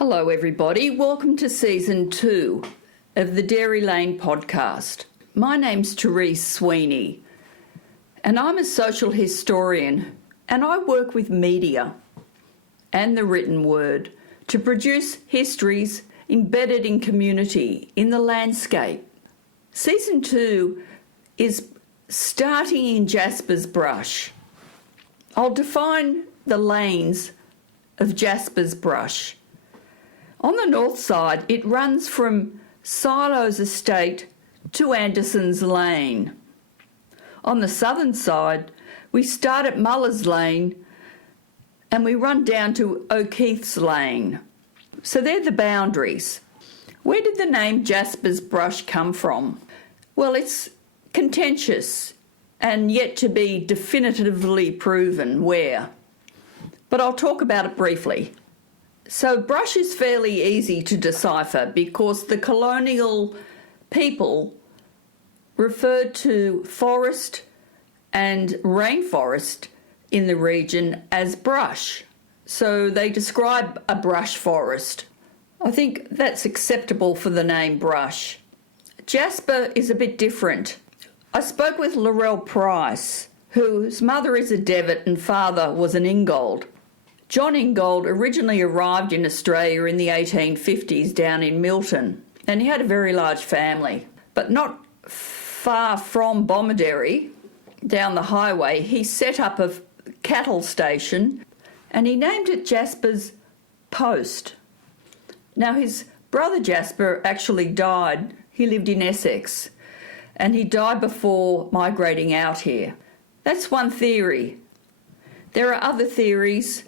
Hello everybody, welcome to Season 2 of the Dairy Lane podcast. My name's Therese Sweeney and I'm a social historian and I work with media and the written word to produce histories embedded in community, in the landscape. Season 2 is starting in Jaspers brush. I'll define the lanes of Jaspers brush. On the north side, it runs from Silos Estate to Anderson's Lane. On the southern side, we start at Muller's Lane and we run down to O'Keefe's Lane. So they're the boundaries. Where did the name Jaspers brush come from? Well, it's contentious and yet to be definitively proven where. But I'll talk about it briefly. So brush is fairly easy to decipher because the colonial people referred to forest and rainforest in the region as brush. So they describe a brush forest. I think that's acceptable for the name brush. Jasper is a bit different. I spoke with Laurel Price, whose mother is a Devitt and father was an Ingold. John Ingold originally arrived in Australia in the 1850s down in Milton, and he had a very large family. But not far from Bomaderry, down the highway, he set up a cattle station and he named it Jaspers Post. Now his brother Jasper actually died. He lived in Essex and he died before migrating out here. That's one theory. There are other theories.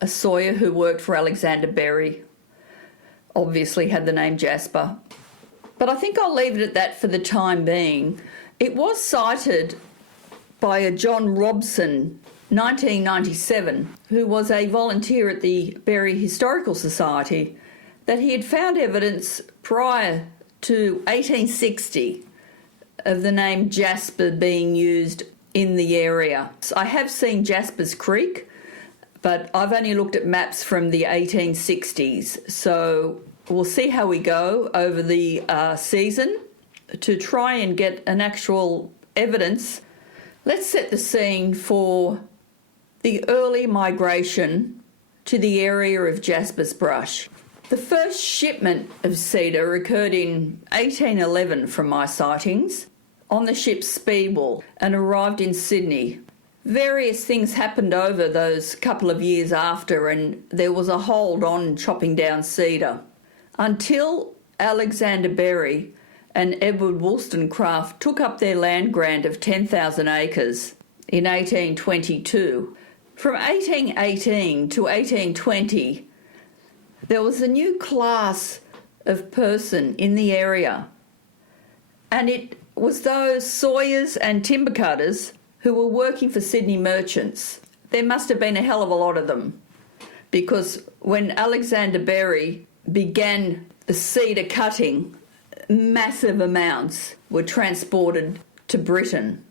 A sawyer who worked for Alexander Berry obviously had the name Jasper. But I think I'll leave it at that for the time being. It was cited by a John Robson, 1997, who was a volunteer at the Berry Historical Society, that he had found evidence prior to 1860 of the name Jasper being used in the area. So I have seen Jaspers Creek, but I've only looked at maps from the 1860s, so we'll see how we go over the season to try and get an actual evidence. Let's set the scene for the early migration to the area of Jaspers brush. The first shipment of cedar occurred in 1811 from my sightings on the ship Speedwell and arrived in Sydney. Various things happened over those couple of years after, and there was a hold on chopping down cedar until Alexander Berry and Edward Wollstonecraft took up their land grant of 10,000 acres in 1822. From 1818 to 1820, there was a new class of person in the area, and it was those sawyers and timber cutters who were working for Sydney merchants. There must have been a hell of a lot of them, because when Alexander Berry began the cedar cutting, massive amounts were transported to Britain.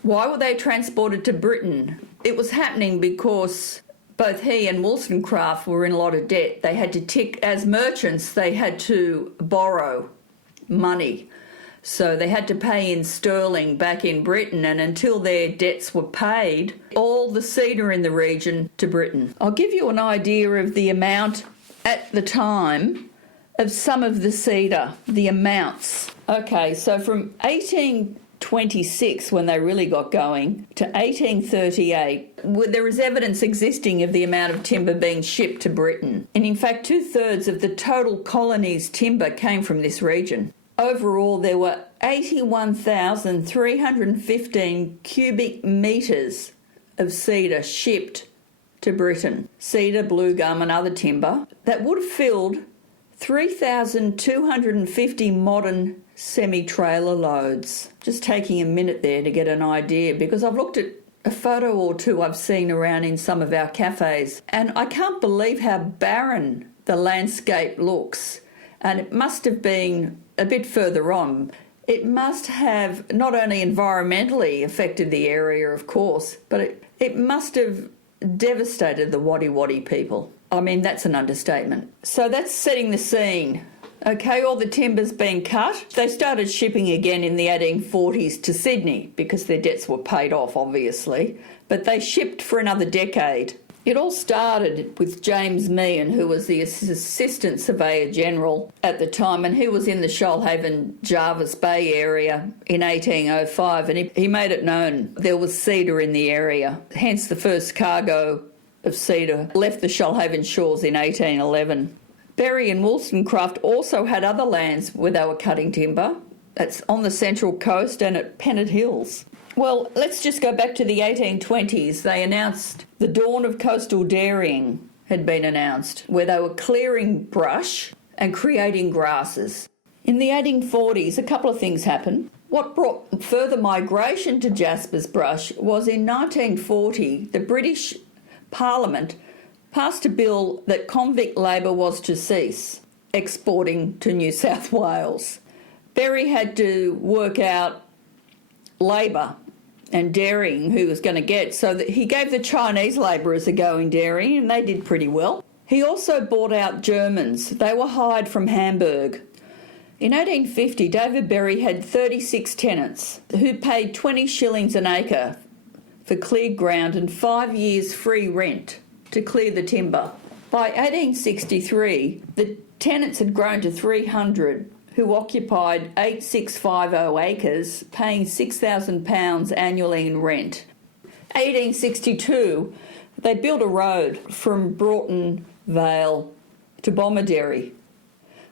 Why were they transported to Britain? It was happening because both he and Wollstonecraft were in a lot of debt. They had to as merchants, they had to borrow money. So they had to pay in sterling back in Britain, and until their debts were paid, all the cedar in the region to Britain. I'll give you an idea of the amount at the time of some of the cedar, the amounts. Okay, so from 1826, when they really got going, to 1838, there is evidence existing of the amount of timber being shipped to Britain. And in fact, 2/3 of the total colony's timber came from this region. Overall, there were 81,315 cubic metres of cedar shipped to Britain. Cedar, blue gum and other timber that would have filled 3,250 modern semi-trailer loads. Just taking a minute there to get an idea, because I've looked at a photo or two I've seen around in some of our cafes, and I can't believe how barren the landscape looks. And it must have been a bit further on. It must have not only environmentally affected the area, of course, but it must have devastated the Wadi Wadi people. I mean, that's an understatement. So that's setting the scene. Okay, all the timber's been cut. They started shipping again in the 1840s to Sydney because their debts were paid off, obviously, but they shipped for another decade. It all started with James Meehan, who was the Assistant Surveyor General at the time, and he was in the Shoalhaven Jervis Bay area in 1805, and he made it known there was cedar in the area. Hence the first cargo of cedar left the Shoalhaven shores in 1811. Berry and Wollstonecraft also had other lands where they were cutting timber. That's on the Central Coast and at Pennant Hills. Well, let's just go back to the 1820s. They announced the dawn of coastal dairying had been announced, where they were clearing brush and creating grasses. In the 1840s, a couple of things happened. What brought further migration to Jaspers brush was in 1940, the British Parliament passed a bill that convict labour was to cease exporting to New South Wales. Berry had to work out labour and dairying who was going to get, so that he gave the Chinese labourers a go in dairying, and they did pretty well. He also bought out Germans. They were hired from Hamburg. In 1850, David Berry had 36 tenants who paid 20 shillings an acre for cleared ground and 5 years free rent to clear the timber. By 1863, the tenants had grown to 300 who occupied 8650 acres, paying £6,000 annually in rent. 1862, they built a road from Broughton Vale to Bomaderry,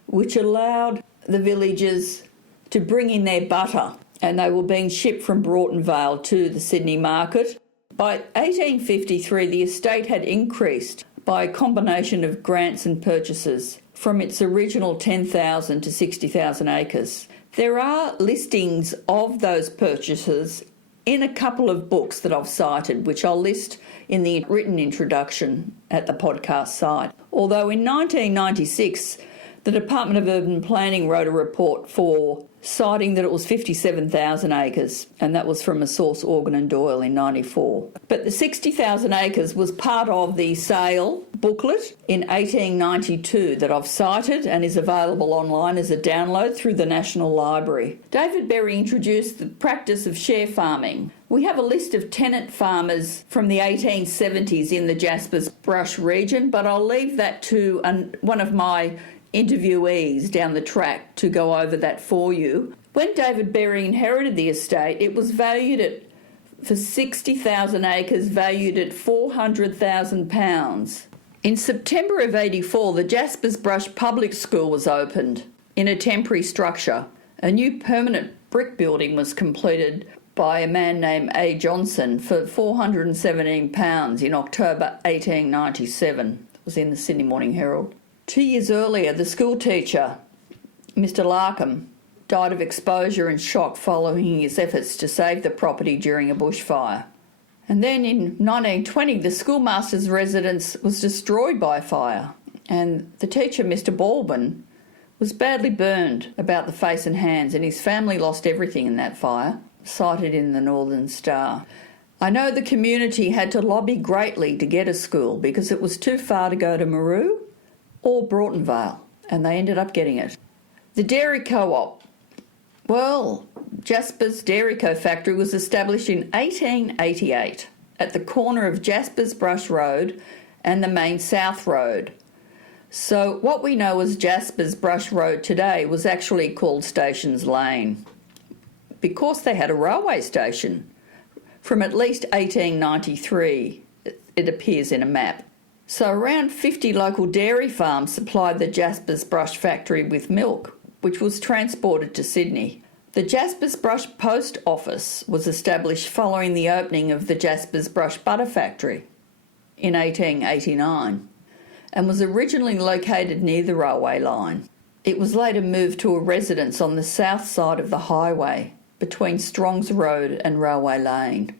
which allowed the villagers to bring in their butter, and they were being shipped from Broughton Vale to the Sydney market. By 1853, the estate had increased by a combination of grants and purchases from its original 10,000 to 60,000 acres. There are listings of those purchases in a couple of books that I've cited, which I'll list in the written introduction at the podcast site. Although in 1996, the Department of Urban Planning wrote a report for citing that it was 57,000 acres, and that was from a source, Organ and Doyle, in 94. But the 60,000 acres was part of the sale booklet in 1892 that I've cited and is available online as a download through the National Library. David Berry introduced the practice of share farming. We have a list of tenant farmers from the 1870s in the Jaspers Brush region, but I'll leave that to one of my interviewees down the track to go over that for you. When David Berry inherited the estate, it was valued for 60,000 acres, valued at £400,000. In September of 84, the Jaspers Brush Public School was opened in a temporary structure. A new permanent brick building was completed by a man named A. Johnson for £417 in October 1897. It was in the Sydney Morning Herald. 2 years earlier, the school teacher, Mr. Larkham, died of exposure and shock following his efforts to save the property during a bushfire. And then in 1920, the schoolmaster's residence was destroyed by a fire, and the teacher, Mr. Baldwin, was badly burned about the face and hands, and his family lost everything in that fire, cited in the Northern Star. I know the community had to lobby greatly to get a school because it was too far to go to Maru or Broughton Vale, and they ended up getting it. The dairy co-op. Well, Jaspers Dairy Co-Factory was established in 1888 at the corner of Jaspers Brush Road and the main South Road. So what we know as Jaspers Brush Road today was actually called Stations Lane because they had a railway station from at least 1893, it appears in a map. So around 50 local dairy farms supplied the Jaspers Brush factory with milk, which was transported to Sydney. The Jaspers Brush Post Office was established following the opening of the Jaspers Brush Butter Factory in 1889 and was originally located near the railway line. It was later moved to a residence on the south side of the highway between Strongs Road and Railway Lane.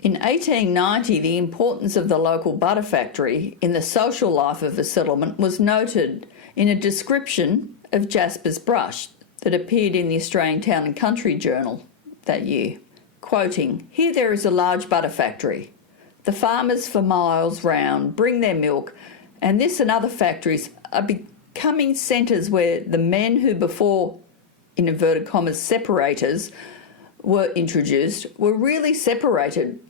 In 1890, the importance of the local butter factory in the social life of the settlement was noted in a description of Jaspers Brush that appeared in the Australian Town and Country Journal that year. Quoting, "Here there is a large butter factory. The farmers for miles round bring their milk And this and other factories are becoming centres where the men who before, in inverted commas, separators were introduced were really separated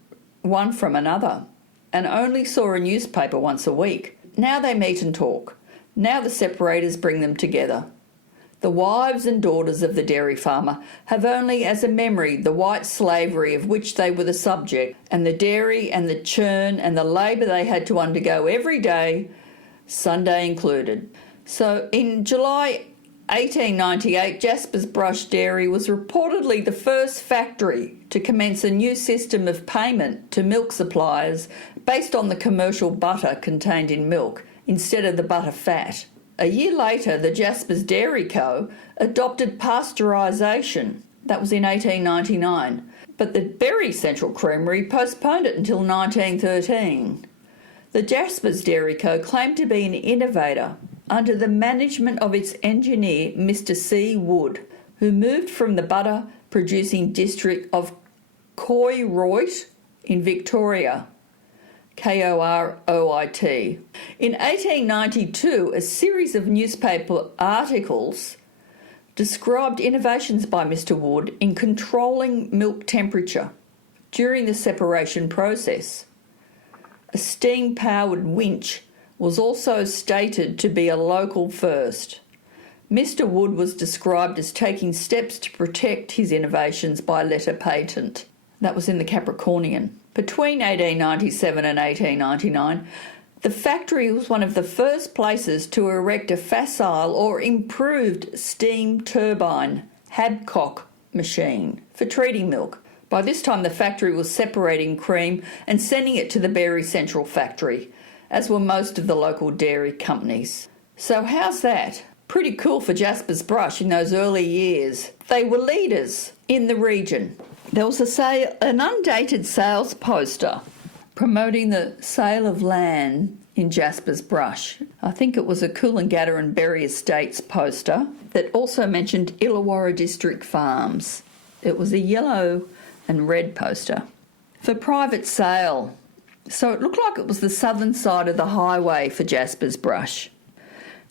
one from another and only saw a newspaper once a week. Now they meet and talk. Now the separators bring them together. The wives and daughters of the dairy farmer have only as a memory the white slavery of which they were the subject, and the dairy and the churn and the labour they had to undergo every day, Sunday included. So in July 1898, Jaspers Brush Dairy was reportedly the first factory to commence a new system of payment to milk suppliers based on the commercial butter contained in milk instead of the butter fat. A year later, the Jaspers Dairy Co. adopted pasteurisation. That was in 1899. But the Bury Central Creamery postponed it until 1913. The Jaspers Dairy Co. claimed to be an innovator under the management of its engineer, Mr. C. Wood, who moved from the butter-producing district of Koroit in Victoria, Koroit. In 1892, a series of newspaper articles described innovations by Mr. Wood in controlling milk temperature during the separation process. A steam-powered winch was also stated to be a local first. Mr. Wood was described as taking steps to protect his innovations by letter patent. That was in the Capricornian. Between 1897 and 1899, the factory was one of the first places to erect a facile or improved steam turbine Hadcock machine for treating milk. By this time, the factory was separating cream and sending it to the Bury Central factory, as were most of the local dairy companies. So how's that? Pretty cool for Jaspers Brush in those early years. They were leaders in the region. There was an undated sales poster promoting the sale of land in Jaspers Brush. I think it was a Coolangatta and Bury Estates poster that also mentioned Illawarra District Farms. It was a yellow and red poster for private sale. So it looked like it was the southern side of the highway for Jaspers Brush.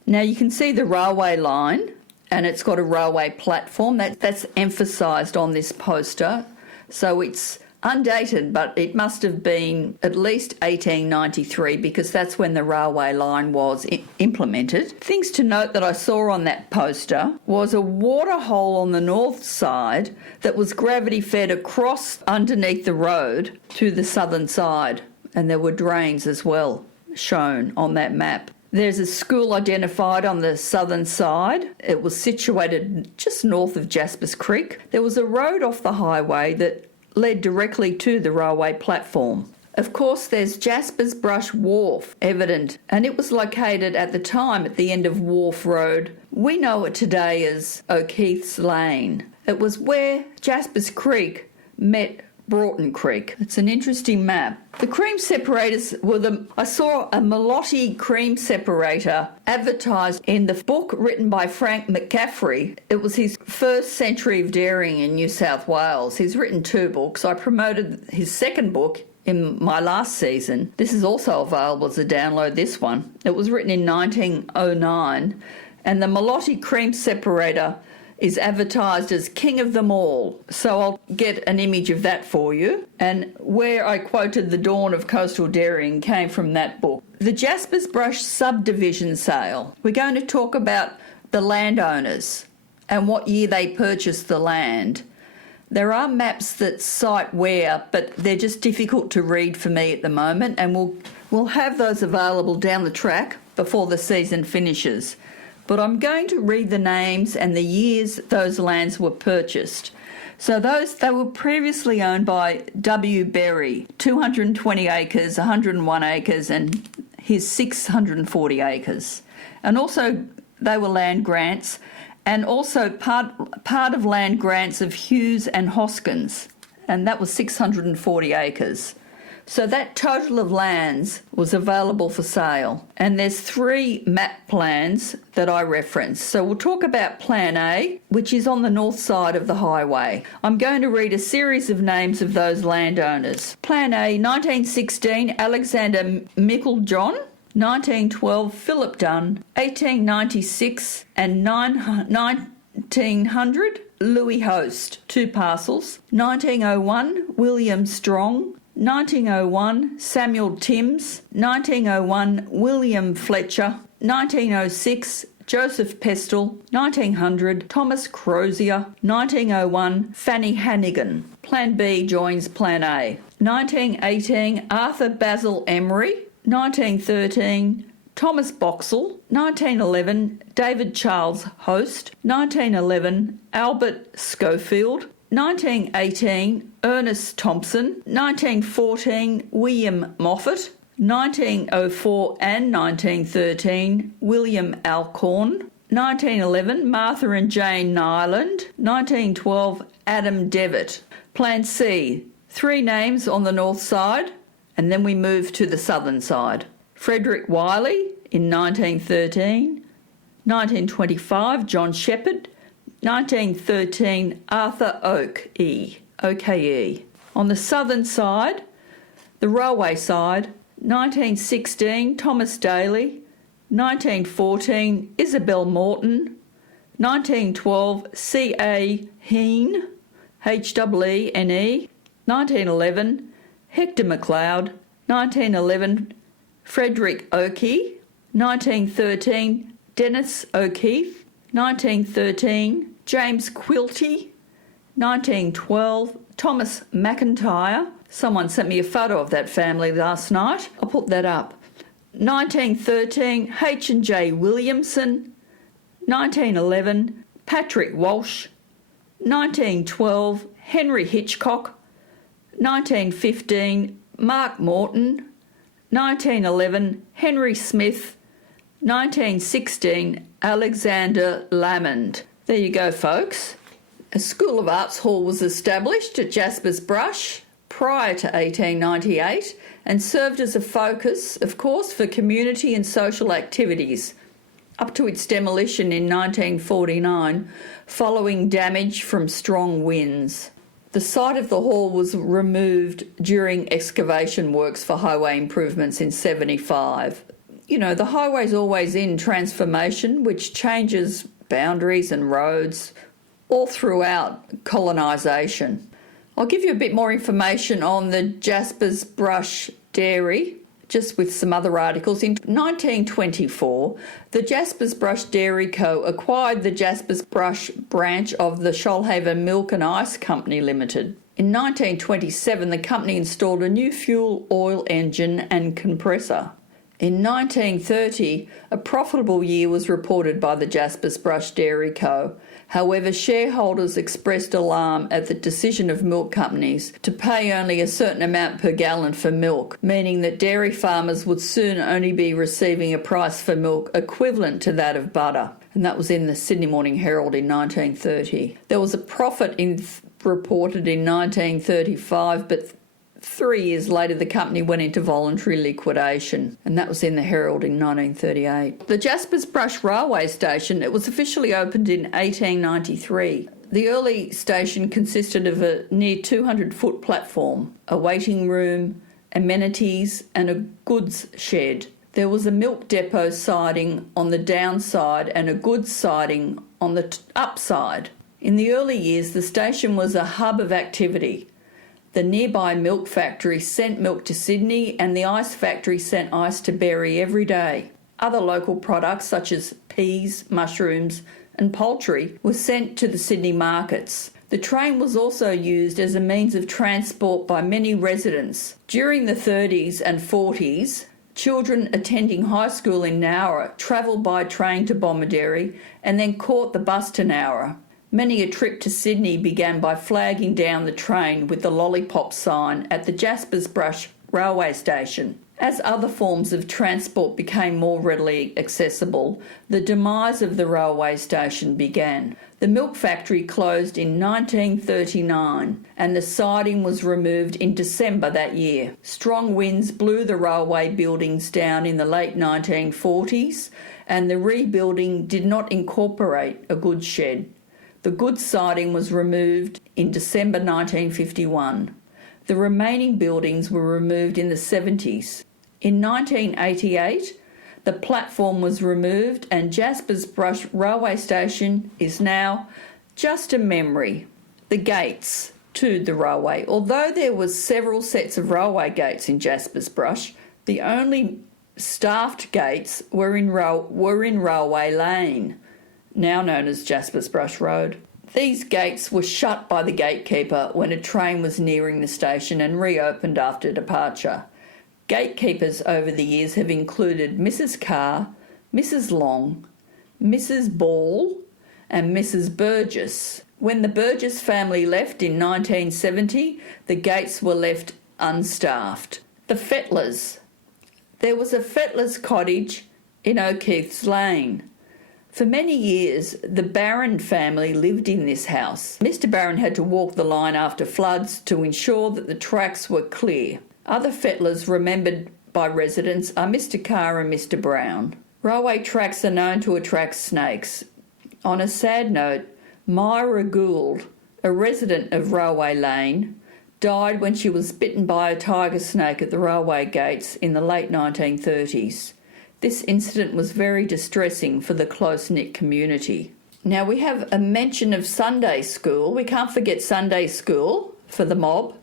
Now you can see the railway line, and it's got a railway platform that's emphasised on this poster. So it's undated, but it must have been at least 1893 because that's when the railway line was implemented. Things to note that I saw on that poster was a water hole on the north side that was gravity fed across underneath the road to the southern side, and there were drains as well shown on that map. There's a school identified on the southern side. It was situated just north of Jaspers Creek. There was a road off the highway that led directly to the railway platform. Of course, there's Jaspers Brush Wharf evident, and it was located at the time at the end of Wharf Road. We know it today as O'Keefe's Lane. It was where Jaspers Creek met Broughton Creek. It's an interesting map. The cream separators were I saw a Melotti cream separator advertised in the book written by Frank McCaffrey. It was his first century of dairying in New South Wales. He's written 2 books. I promoted his second book in my last season. This is also available as a download, this one. It was written in 1909, and the Melotti cream separator is advertised as king of them all. So I'll get an image of that for you. And where I quoted the dawn of coastal dairying came from that book. The Jaspers Brush subdivision sale. We're going to talk about the landowners and what year they purchased the land. There are maps that cite where, but they're just difficult to read for me at the moment, and we'll have those available down the track before the season finishes. But I'm going to read the names and the years those lands were purchased. So they were previously owned by W. Berry, 220 acres, 101 acres, and his 640 acres. And also they were land grants, and also part of land grants of Hughes and Hoskins, and that was 640 acres. So that total of lands was available for sale. And there's 3 map plans that I reference. So we'll talk about Plan A, which is on the north side of the highway. I'm going to read a series of names of those landowners. Plan A, 1916, Alexander Micklejohn, 1912 Philip Dunn, 1896 and 1900 Louis Host, 2 parcels, 1901 William Strong, 1901 Samuel Timms, 1901 William Fletcher, 1906 Joseph Pestle, 1900 Thomas Crozier, 1901 Fanny Hannigan. Plan B joins Plan A. 1918 Arthur Basil Emery, 1913 Thomas Boxall, 1911 David Charles Host, 1911 Albert Schofield, 1918 Ernest Thompson, 1914 William Moffat, 1904 and 1913 William Alcorn, 1911 Martha and Jane Nyland, 1912 Adam Devitt. Plan C, 3 names on the north side, and then we move to the southern side. Frederick Wiley in 1913, 1925 John Shepherd, 1913 Arthur OKE. On the southern side, the railway side, 1916 Thomas Daly, 1914 Isabel Morton, 1912 C.A. Heene, H-E-E-N-E, 1911 Hector MacLeod, 1911 Frederick Oakey, 1913 Dennis O'Keefe, 1913 James Quilty, 1912 Thomas McIntyre. Someone sent me a photo of that family last night. I'll put that up. 1913 H&J Williamson, 1911 Patrick Walsh, 1912 Henry Hitchcock, 1915 Mark Morton, 1911 Henry Smith, 1916 Alexander Lamond. There you go, folks. A School of Arts Hall was established at Jaspers Brush prior to 1898 and served as a focus, of course, for community and social activities up to its demolition in 1949 following damage from strong winds. The site of the hall was removed during excavation works for highway improvements in 75. You know, the highway's always in transformation, which changes boundaries and roads all throughout colonisation. I'll give you a bit more information on the Jaspers Brush Dairy, just with some other articles. In 1924, the Jaspers Brush Dairy Co. acquired the Jaspers Brush branch of the Shoalhaven Milk and Ice Company Limited. In 1927, the company installed a new fuel oil engine and compressor. In 1930, a profitable year was reported by the Jaspers Brush Dairy Co. However, shareholders expressed alarm at the decision of milk companies to pay only a certain amount per gallon for milk, meaning that dairy farmers would soon only be receiving a price for milk equivalent to that of butter. And that was in the Sydney Morning Herald in 1930. There was a profit reported in 1935, but 3 years later, the company went into voluntary liquidation, and that was in the Herald in 1938. The Jaspers Brush Railway Station, it was officially opened in 1893. The early station consisted of a near 200-foot platform, a waiting room, amenities, and a goods shed. There was a milk depot siding on the downside and a goods siding on the upside. In the early years, the station was a hub of activity. The nearby milk factory sent milk to Sydney, and the ice factory sent ice to Berry every day. Other local products such as peas, mushrooms and poultry were sent to the Sydney markets. The train was also used as a means of transport by many residents. During the 30s and 40s, children attending high school in Nowra travelled by train to Bomaderry and then caught the bus to Nowra. Many a trip to Sydney began by flagging down the train with the lollipop sign at the Jaspers Brush railway station. As other forms of transport became more readily accessible, the demise of the railway station began. The milk factory closed in 1939 and the siding was removed in December that year. Strong winds blew the railway buildings down in the late 1940s and the rebuilding did not incorporate a goods shed. The goods siding was removed in December 1951. The remaining buildings were removed in the 70s. In 1988, the platform was removed and Jaspers Brush Railway Station is now just a memory. The gates to the railway. Although there was several sets of railway gates in Jaspers Brush, the only staffed gates were in Railway Lane, now known as Jaspers Brush Road. These gates were shut by the gatekeeper when a train was nearing the station and reopened after departure. Gatekeepers over the years have included Mrs. Carr, Mrs. Long, Mrs. Ball and Mrs. Burgess. When the Burgess family left in 1970, the gates were left unstaffed. The Fettlers. There was a Fettlers cottage in O'Keefe's Lane. For many years, the Barron family lived in this house. Mr. Barron had to walk the line after floods to ensure that the tracks were clear. Other Fettlers remembered by residents are Mr. Carr and Mr. Brown. Railway tracks are known to attract snakes. On a sad note, Myra Gould, a resident of Railway Lane, died when she was bitten by a tiger snake at the railway gates in the late 1930s. This incident was very distressing for the close-knit community. Now we have a mention of Sunday school. We can't forget Sunday school for the mob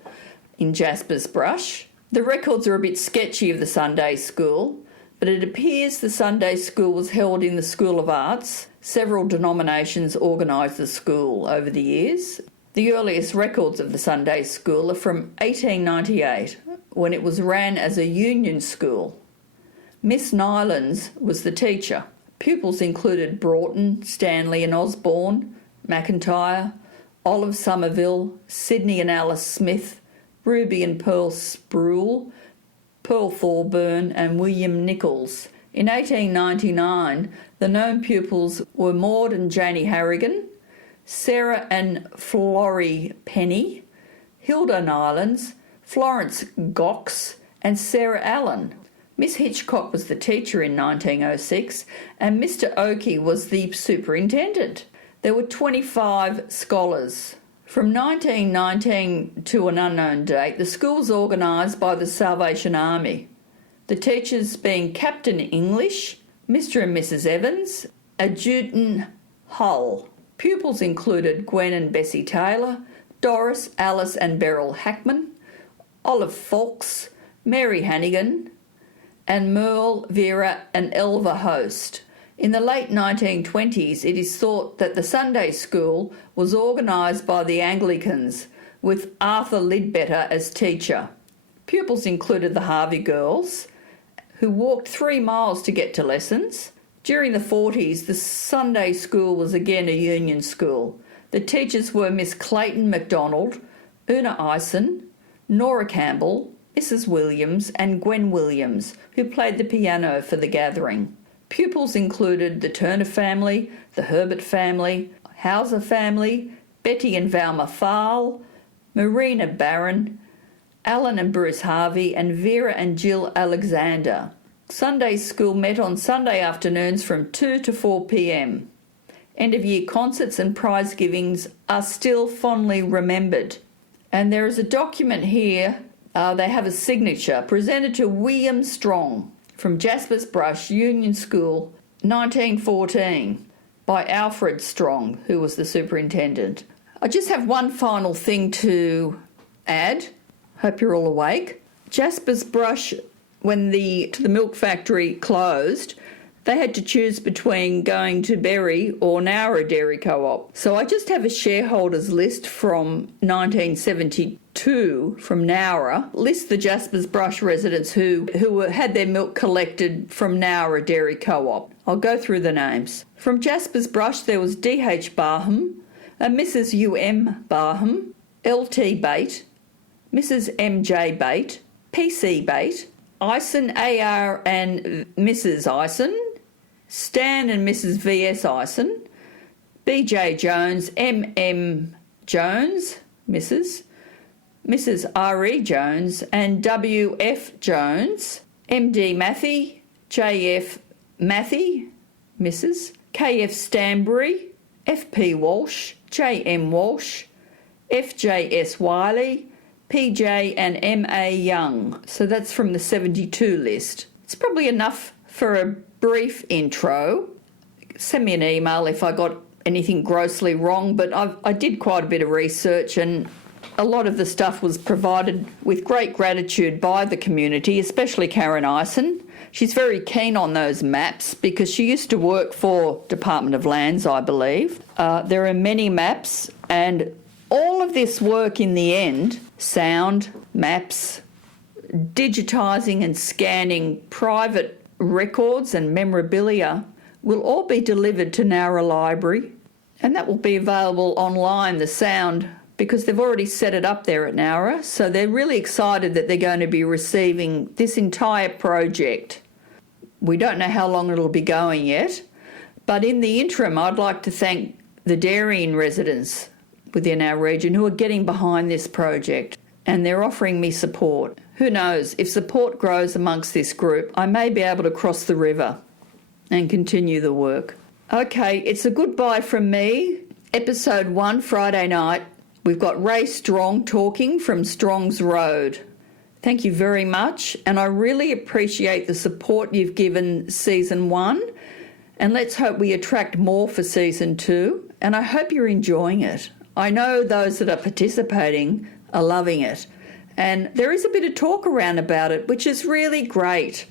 in Jaspers Brush. The records are a bit sketchy of the Sunday school, but it appears the Sunday school was held in the School of Arts. Several denominations organised the school over the years. The earliest records of the Sunday school are from 1898, when it was ran as a union school. Miss Nylands was the teacher. Pupils included Broughton, Stanley and Osborne, McIntyre, Olive Somerville, Sydney and Alice Smith, Ruby and Pearl Sproul, Pearl Thorburn and William Nichols. In 1899, the known pupils were Maud and Janie Harrigan, Sarah and Florrie Penny, Hilda Nylands, Florence Gox and Sarah Allen. Miss Hitchcock was the teacher in 1906 and Mr. Oakey was the superintendent. There were 25 scholars. From 1919 to an unknown date, the school was organised by the Salvation Army, the teachers being Captain English, Mr. and Mrs. Evans, Adjutant Hull. Pupils included Gwen and Bessie Taylor, Doris, Alice and Beryl Hackman, Olive Fawkes, Mary Hannigan, and Merle, Vera and Elva Host. In the late 1920s, it is thought that the Sunday school was organised by the Anglicans, with Arthur Lidbetter as teacher. Pupils included the Harvey girls, who walked 3 miles to get to lessons. During the 40s, the Sunday school was again a union school. The teachers were Miss Clayton MacDonald, Una Ison, Nora Campbell, Mrs. Williams and Gwen Williams, who played the piano for the gathering. Pupils included the Turner family, the Herbert family, Hauser family, Betty and Valma Farl, Marina Barron, Alan and Bruce Harvey, and Vera and Jill Alexander. Sunday school met on Sunday afternoons from 2 to 4 p.m. End-of-year concerts and prize givings are still fondly remembered. And there is a document here, they have a signature, presented to William Strong from Jaspers Brush Union School, 1914, by Alfred Strong, who was the superintendent. I just have one final thing to add. Hope you're all awake. Jaspers Brush, when the milk factory closed, they had to choose between going to Berry or Nowra Dairy Co-op. So I just have a shareholders list from 1972 from Nowra, list the Jaspers Brush residents who had their milk collected from Nowra Dairy Co-op. I'll go through the names. From Jaspers Brush there was D.H. Barham, Mrs. U.M. Barham, L.T. Bate, Mrs. M.J. Bate, P.C. Bate, Ison A.R. and Mrs. Ison, Stan and Mrs. V.S. Ison, B.J. Jones, M.M. Jones, Mrs. R.E. Jones, and W.F. Jones, M.D. Matthey, J.F. Matthey, Mrs. K.F. Stanbury, F.P. Walsh, J.M. Walsh, F.J.S. Wiley, PJ and M.A. Young. So that's from the 72 list. It's probably enough for a brief intro. Send me an email if I got anything grossly wrong, but I did quite a bit of research, and a lot of the stuff was provided with great gratitude by the community, especially Karen Ison. She's very keen on those maps because she used to work for Department of Lands, I believe. There are many maps, and all of this work in the end, sound, maps, digitising and scanning private records and memorabilia, will all be delivered to Nowra Library, and that will be available online, the sound, because they've already set it up there at Nowra. So they're really excited that they're going to be receiving this entire project. We don't know how long it'll be going yet, but in the interim, I'd like to thank the Darien residents within our region who are getting behind this project, and they're offering me support. Who knows, if support grows amongst this group, I may be able to cross the river and continue the work. Okay, it's a goodbye from me. Episode 1, Friday night. We've got Ray Strong talking from Strong's Road. Thank you very much, and I really appreciate the support you've given Season 1, and let's hope we attract more for Season 2, and I hope you're enjoying it. I know those that are participating are loving it, and there is a bit of talk around about it, which is really great.